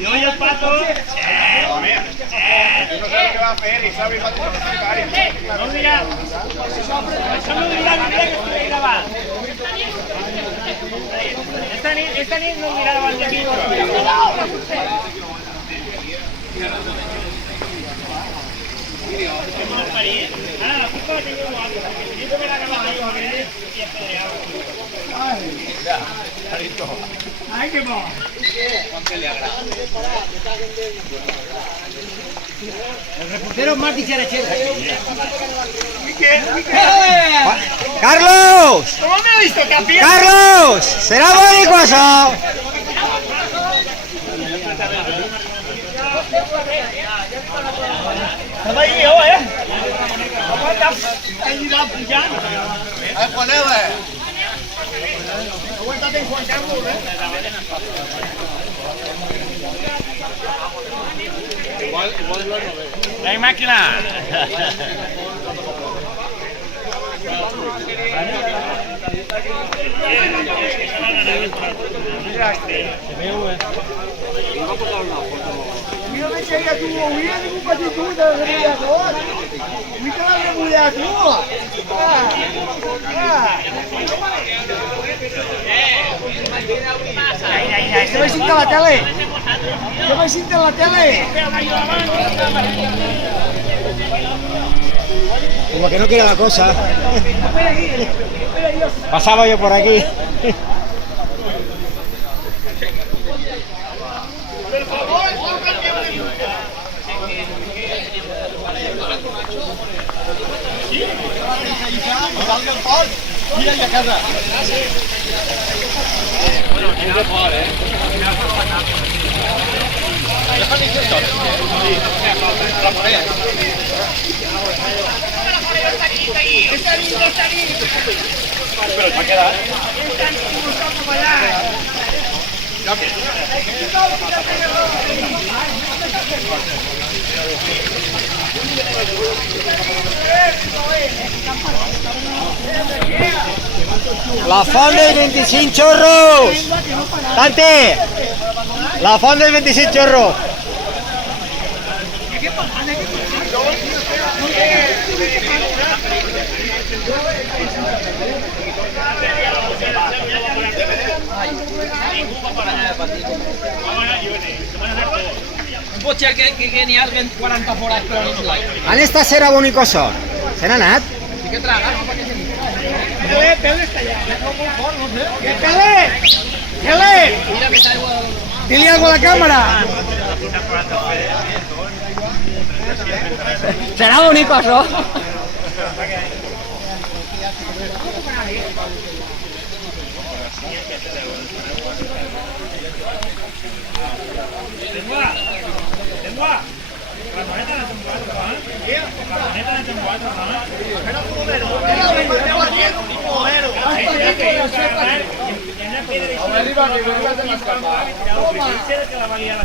I hoy el pato... No sé què va fer i sabe fa tot el no ho dirà. Això no ho dirà, mira que estic gravant. Esta nit no ho dirà davant de mi. Ara, la culpa la tengo igual, perquè jo me la acabava jo a veure i apedreava. Ai, que bo! El reportero más dicharachero. ¡Carlos! ¿Cómo me ha visto, campeón? ¡Carlos! ¡Será bonito eso! Nó bay nhiều rồi á. Không có đâm. Cái gì đâu cũng chán. Ai còn đâu vậy? Quên ta tên Juan Carlos đấy. Đây máquina. Mira que chega tu, mira que tu pati tu da remulhador. Mira lá remulhador. Se vai sentar la tele. Se vai sentar la tele. Como que no quiere la cosa. Pasaba yo por aquí. Mira ya casa. Bueno, mira por Pero va a quedar. La font del 25 chorros. Tante. La font del 25 chorros. Pot ser que n'hi ha 40 fora esperant un like. ¿Han esta serà bonicoso? ¿Se n'ha anat? Sí que traga, no? Perquè Pele està allà. Pele! Pele! mira que està igual. Dile algo a la cámara. Serà bonicoso. Lengua. La moneta la tengo cuatro, ¿no? La moneta la tengo cuatro, ¿no? Arriba, que la